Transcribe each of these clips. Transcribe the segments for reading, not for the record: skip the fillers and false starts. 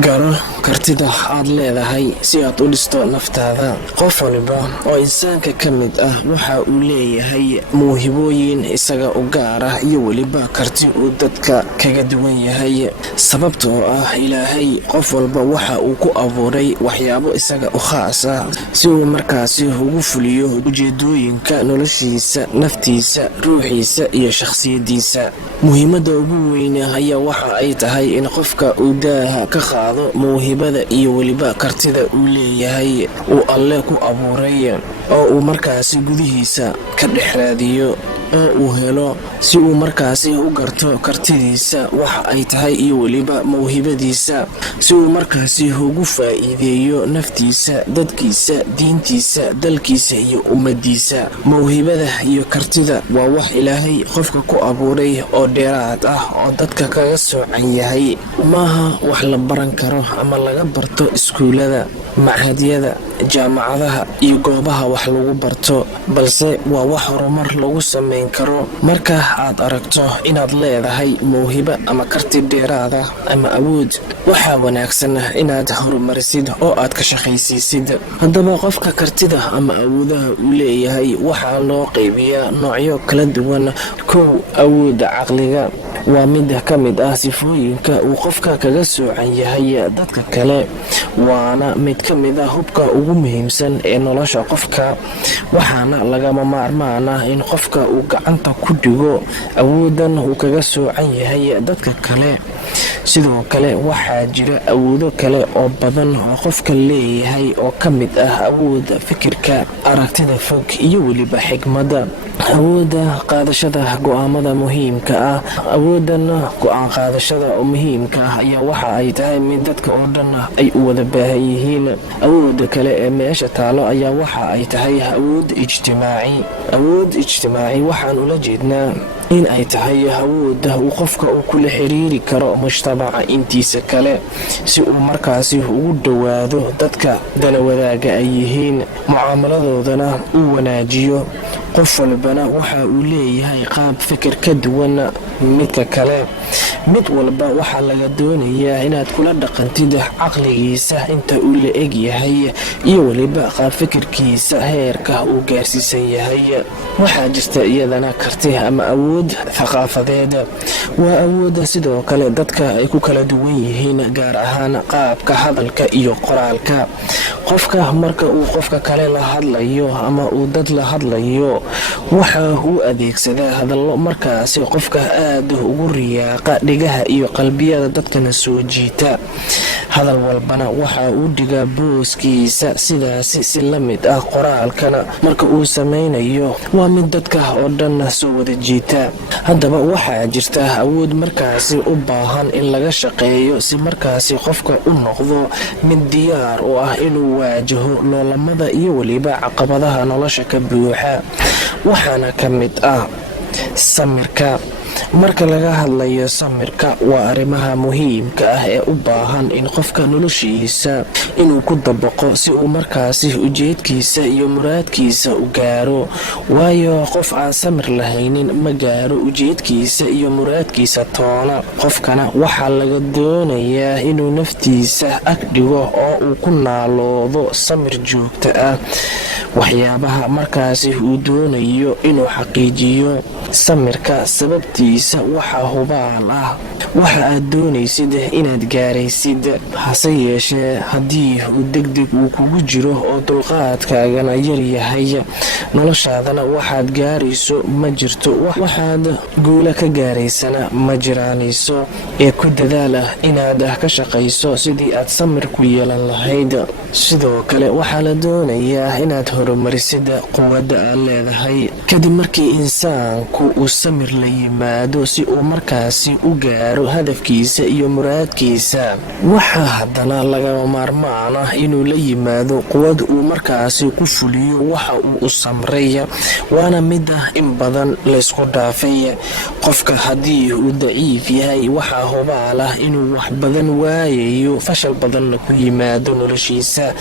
garo kartida aad leedahay si aad u dhisto naftaada. Qof waliba oo insaanka ka mid ah waxa uu leeyahay muhiibooyin isaga u gaar ah iyo weliba karti uu dadka kaga duwan yahay, sababtoo ah Ilaahay qof walba waxa uu ku abuuray waxyaabo isaga u khaas ah si uu markaasi ugu fuliyo ujeedooyinka noloshiisa, naftiisa, ruuxiisa iyo shakhsiyadiisa. Muhiimada ugu weyn ayaa waxa ay tahay in qofka uu daaha ka qaado mawhibada iyo weliba kartida uu leeyahay uu Alle ku abuuray oo uu markaasi gudihiisa ka dhex raadiyo oo uu helo si uu markaasi u garto kartidiisa waxa ay tahay iyo weliba mawhibadiisa si uu markaasi ugu faa'iideeyo naftiisa, dadkiisa, diintiisa, dalkiisa iyo ummadiisa. Mawhibada iyo kartida waa wax Ilaahay qofka ku abuuray oo dheeraad ah oo dadka kaga soocan yahay. Maaha wax la baran karo ama laga barto iskuulada, machadyada, jaamacadaha iyo goobaha wax lagu barto, balse waa wax horumar lagu sameyn karo marka aad aragto inaad leedahay mawhibo ama karti dheeraad ah ama awood. Waxaa wanaagsan inaad horumarisid oo aad ka shaqaysiisid. Haddaba qofka kartida ama awoodaha uu leeyahay waxaa loo qaybiyaa noocyo kala duwan. Awoodda caqliga waa mid ka mid ah sifooyinka uu qofka kaga soocan yahay dadka kale, waana mid ka mid ah hubka ugu muhiimsan ee nolosha qofka, waxaana lagama maarmaan ah in qofka uu gacanta ku dhigo awoodan uu kaga soocan yahay dadka kale. Sidoo kale waxaa jira awoodo kale oo badan oo qofka leeyahay oo ka mid ah awoodda fikirka, aragtida fog iyo weliba xigmadda. Awoodda qaadashada go'aamada muhiimka ah. Awoodan go'aan qaadashada oo muhiimka ah ayaa waxa ay tahay mid dadka oo dhan ay u wada baahan yihiin. Awoodda kale ee meesha taalo ayaa waxa ay tahay awood ijtimaaci. Awood ijtimaaci waxaan ula jeednaa in ay tahay awoodda uu qofka uu kula xiriiri karo mujtamaca intiisa kale si uu markaasi ugu dhowaado dadka dana wadaaga ay yihiin, mucaamaladoodana uu wanaajiyo. Qof walbana waxa uu leeyahay qaab fikir ka duwan midka kale. Mid walba waxaa laga doonayaa inaad kula dhaqantid caqligiisa inta uu la eg yahay iyo weliba qaab fikirkiisa heerka uu gaarsiisan yahay. Waxaa jirta iyadana karti ama awood thaqaafadeed. Waa awoodda sidoo kale dadka ay ku kala duwan yihiin, gaar ahaan qaabka hadalka iyo qoraalka. Qofka marka uu qofka kale la hadlayo ama uu dad la hadlayo waxa uu adeegsadaa hadallo markaasi qofka aad ugu riyaaqa dhigaha iyo qalbiyada dadkana soo jiita. Hadal walbana waxa uu dhigaa booskiisa, sidaasi si la mid ah qoraalkana marka uu sameynayo waa mid dadka oo dhan soo wada jiita. Haddaba waxaa jirta awood markaasi u baahan in laga shaqeeyo si markaasi qofka u noqdo mid diyaar u ah inuu waajaho loolamada iyo weliba caqabadaha nolosha ka buuxa. Waxaana ka mid ah samirka. Marka laga hadlayo samirka, waa arrimaha muhiimka ah ee u baahan in qofka noloshiisa inuu ku dabaqo si uu markaasi ujeedkiisa iyo muraadkiisa u gaaro. Waayo qof aan samir lahaynin ma gaaro ujeedkiisa iyo muraadkiisa toona. Qofkana waxaa laga doonayaa inuu naftiisa ag dhigo oo uu ku naaloodo samir joogto ah waxyaabaha markaasi uu doonayo inuu xaqiijiyo. Samirka sababtiisa waxaa hubaal ah waxa aad doonaysid inaad gaaraysid, hase yeeshee haddii uu degdeg uu kugu jiro oo dulqaadkaagana yar yahay, noloshaadana waxaad gaarayso ma jirto, waxaad guula ka gaaraysana ma jiraanayso. Ee ku dadaala inaad ka shaqayso sidii aad samir ku yeelan lahayd. Sidoo kale waxaa la doonayaa inaad horumarisid quwadda aad leedahay. Kadib markii insaanku uu samir la yimaado si uu markaasi u gaaro hadafkiisa iyo muraadkiisa, waxaa haddana lagama maarmaan ah inuu la yimaado quwad uu markaasi ku fuliyo waxa uu u samray. Waana mid ah in badan laysku dhaafay. Qofka haddii uu daciif yahay waxaa hubaal ah inuu wax badan waayayo, fashal badanna ku yimaado noloshiisa.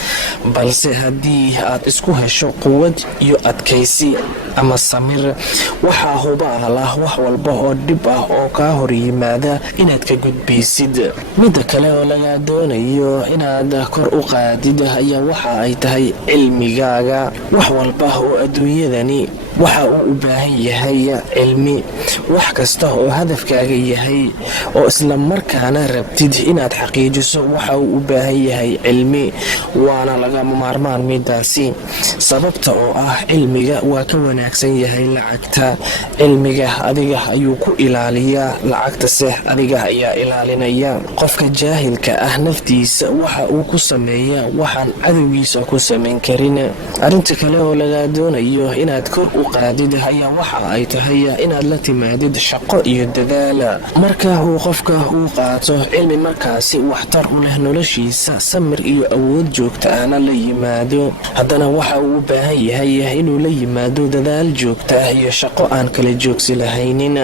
Balse haddii aad isku hesho quwad iyo adkaysi ama samir, waxaa hubaal ah wax walba oo dhib ah oo kaa hor yimaada inaad ka gudbaysid. midda kale oo lagaa doonayo inaad kor u qaadid ayaa waxa ay tahay cilmigaaga. wax walba oo adduunyadani waxa uu u baahan yahay cilmi. wax kasta oo hadafkaaga yahay oo isla markaana rabtid inaad xaqiijiso waxa uu u baahan yahay cilmi, waana lagama maarmaan midaasi. sababta oo ah cilmiga waa ka wanaagsan yahay lacagta. cilmiga adiga ayuu ku ilaaliyaa, lacagtase adiga ayaa ilaalinaya. qofka jaahilka ah naftiisa waxa uu ku sameeyaa waxaan cadowgiisa ku samayn karin. arrinta kale oo lagaa doonayo inaad kor u qaadid ayaa waxa ay tahay inaad la timaadid shaqo iyo dadaal. marka uu qofka uu qaato cilmi markaasi waxtar u leh noloshiisa, samir iyo awood joogta ahna la yimaado, haddana waxa uu u baahan yahay inuu la yimaado dadaal joogta ah iyo shaqo aan kala joogsi lahaynin.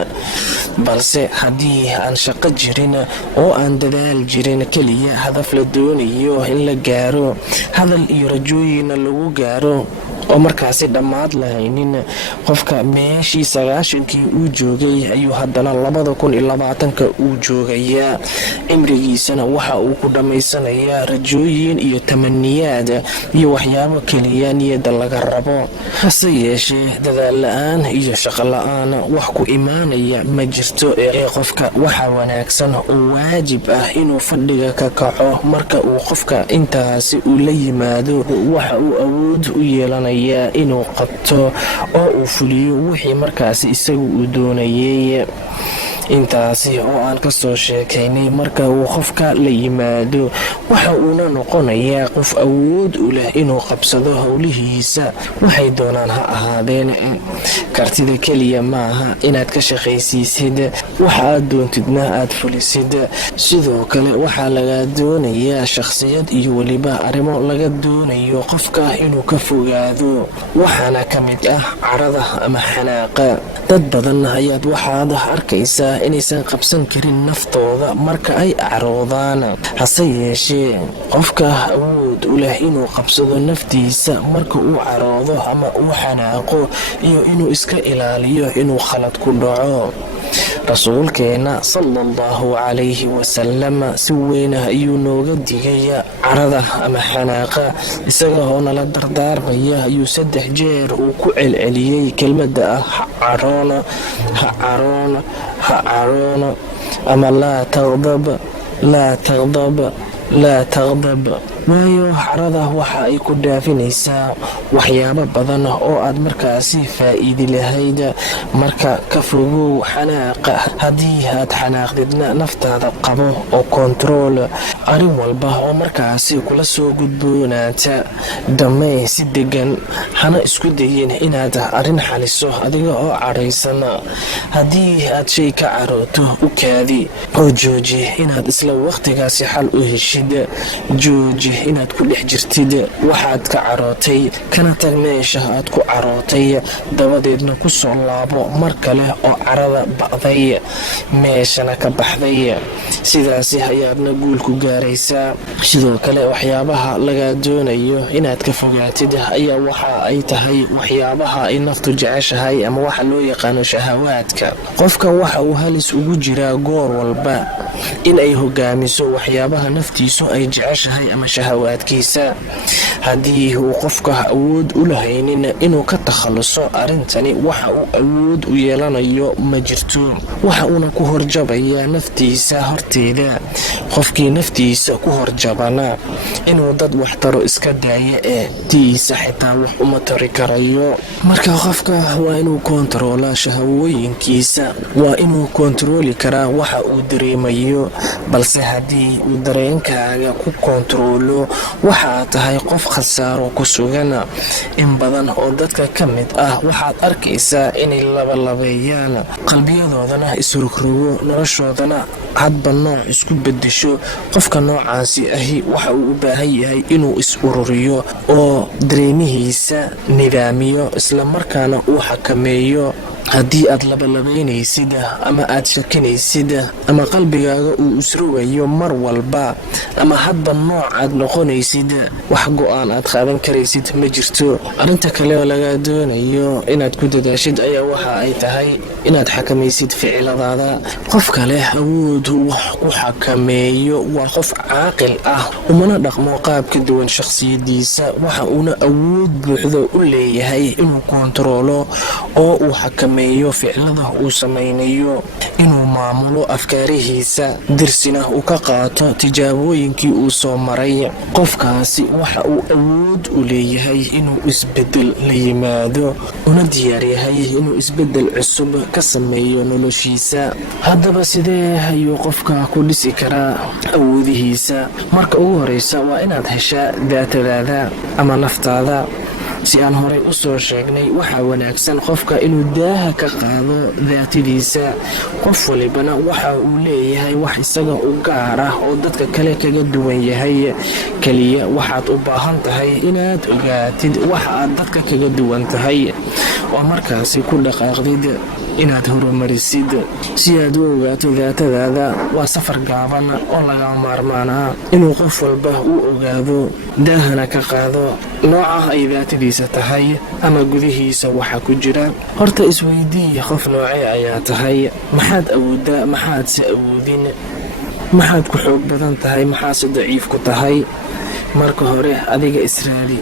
balse haddii aan shaqo jirin oo aan dadaal jirin, keliya hadaf la doonayo in la gaaro, hadal iyo rajooyinna lagu gaaro oo markaasi dhammaad lahaynin, qofka meeshii 90kii uu joogay ayuu haddana 2020 uu joogayaa. cimrigiisana waxa uu ku dhammaysanayaa rajooyin iyo tamaniyaad iyo waxyaabo keliya niyadda laga rabo. hase yeeshee dadaal la-aan iyo shaqo la-aan wax ku imaanaya ma jirto ee qofka waxa wanaagsan oo waajib ah inuu fadhiga ka kaco. marka uu qofka intaasi uu la yimaado waxa uu awood u yeelanayaa inuu qabto oo uu fuliyo wixii markaasi isagu uu doonayay. intaasi oo aan ka soo sheekaynay marka uu qofka la yimaado waxa uuna noqonayaa qof awood u leh inuu qabsado howlihiisa waxay doonaan ha ahaadeen. kartida keliya maaha inaad ka shaqaysiisid, waxa aad doontidna aad fulisid. sidoo kale waxaa laga doonayaa shakhsiyad iyo weliba arrimo laga doonayo qofka inuu ka fogaado, waxaana ka mid ah carada ama xanaaqa. dad badan ayaad waxaad arkaysaa inaysan qabsan karin naftooda marka ay caroodaan. hase yeeshee qofka awood u leh inuu qabsado naftiisa marka uu caroodo ama uu xanaaqo iyo inuu iska ilaaliyo inuu khalad ku dhaco. rasuulkeena sallallahu calayhi wasalam si weyn ayuu nooga digay carada ama xanaaqa, isaga oo nala dardaarmaya ayuu 3 jeer uu ku celceliyey kelmadda ah ha caroona ama laa taqdab. waayo carada waxa ay ku dhaafinaysaa waxyaabo badan oo aad markaasi faa'iidi lahayd. marka ka fogow xanaaqa. haddii aad xanaaqdidna naftaada qabo oo kontarool. arrin walba oo markaasi kula soo gudboonaata dhammee si degan, hana isku dayin inaad arrin xaliso adiga oo cadhaysan. haddii aad shay ka carooto u kaadi oo jooji inaad isla waqtigaasi xal u heshid. jooji inaad ku dhex jirtid waxaad ka carootay, kana tag meesha aad ku carootay, dabadeedna ku soo laabo mar kale oo carada ba'day meeshana ka baxday. sidaasi ayaadna guul ku gaaraysaa. sidoo kale waxyaabaha laga doonayo inaad ka fogaatid ayaa waxa ay tahay waxyaabaha ay naftu jeceshahay ama waxa loo yaqaano shahawaadka. qofka waxa uu halis ugu jiraa goor walba in ay hogaamiso waxyaabaha naftiisu ay jeceshahay ama shahawaadkiisa. haddii uu qofka awood u lahaynin inuu ka takhaluso arrintani waxa uu awood u yeelanayo ma jirto, waxa uuna ku horjabayaa naftiisa horteeda. qofkii naftiisa ku horjabana inuu dad wax taro iska daaya ee tiisa xitaa wax uma tari karayo. marka qofka waa inuu kontaroolaa shahawooyinkiisa, waa inuu kontarooli karaa waxa uu dareemayo. balse haddii uu dareenkaaga ku kontaroolo waxaad tahay qof khasaaro ku sugan. in badan oo dadka ka mid ah waxaad arkaysaa inay labalabeeyaan, qalbiyadoodana isrogrogo, noloshoodana hadba nooc isku bedesho. qofka noocaasi ahi waxa uu u baahan yahay inuu is ururiyo oo dareemihiisa nidaamiyo, isla markaana uu xakameeyo haddii aad labalabaynaysid ama aad shakinaysid ama qalbigaaga uu isrogayo mar walba ama hadba nooc aad noqonaysid, wax go'aan aad qaadan karaysid ma jirto. arrinta kale oo laga doonayo inaad ku dadaashid ayaa waxa ay tahay inaad xakamaysid ficiladaada. qof kale awood wax ku xakameeyo waa qof caaqil ah, umana dhaqmo qaab ka duwan shakhsiyadiisa. waxa uuna awood buuxda u leeyahay inuu koontaroolo oo uu xakameeyo ficilada uu samaynayo, inuu maamulo afkaarihiisa, dirsina uu ka qaato tijaabooyinkii uu soo maray. qofkaasi waxa uu awood u leeyahay inuu isbedel la yimaado, una diyaaryahay inuu isbedel cusub ka sameeyo noloshiisa. haddaba sidee ayuu qofka ku dhisi karaa awoodihiisa? marka ugu horeysa waa inaad heshaa daatadaada ama naftaada. si aan horey u soo sheegnay, waxaa wanaagsan qofka inuu daaha ka qaado daatadiisa. qof walibana waxa uu leeyahay wax isaga u gaar ah oo dadka kale kaga duwan yahay. keliya waxaad u baahan tahay inaad ogaatid waxa aad dadka kaga duwan tahay, waa markaasi ku dhaqaaqdid inaad horumarisid. si aad u ogaato daatadaada, waa safar gaaban oo laga maarmaan ah inuu qof walba u ogaado, daahana ka qaado nooca ay daatadiisa tahay ama gudihiisa waxa ku jira. horta isweydii, qof noocee ayaa tahay? maxaad awoodaa? maxaadse awoodin? maxaad ku xoog badan tahay? maxaase daciif ku tahay? marka hore adiga israadi,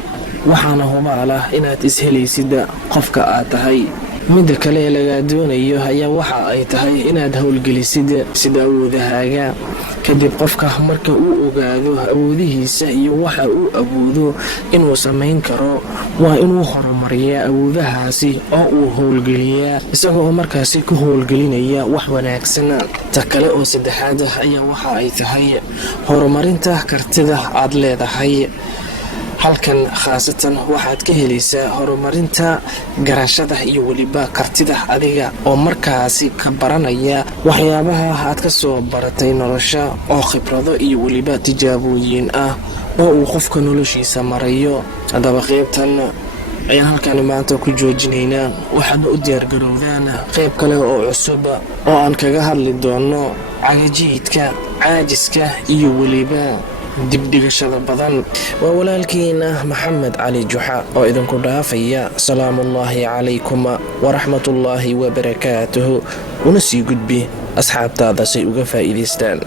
waxaana hubaalah inaad ishelaysid qofka aad tahay. midda kale ee lagaa doonayo ayaa waxa ay tahay inaad howlgelisid sida awoodahaaga. kadib qofka marka uu ogaado awoodihiisa iyo waxa uu awoodo inuu samayn karo, waa inuu horumariyaa awoodahaasi oo uu howlgeliyaa isagoo markaasi ku howlgelinaya wax wanaagsan. ta kale oo saddexaad ayaa waxa ay tahay horumarinta kartida aad leedahay. halkan khaasatan waxaad ka helaysaa horumarinta garashada iyo weliba kartida adiga oo markaasi ka baranaya waxyaabaha aad ka soo baratay nolosha, oo khibrado iyo weliba tijaabooyin ah oo uu qofka noloshiisa marayo. haddaba qaybtan ayaan halkan maanta ku joojinaynaa. waxaadna u diyaargarowdaan qayb kale oo cusub oo aan kaga hadli doono cagajiidka, caajiska iyo weliba dibdhigashada badan. waa walaalkiina maxamed cali juxa oo idinku dhaafaya salaamullaahi calaykum waraxmatullaahi wabarakaatuhu. una sii gudbi asxaabtaada say uga faa'iidaystaan.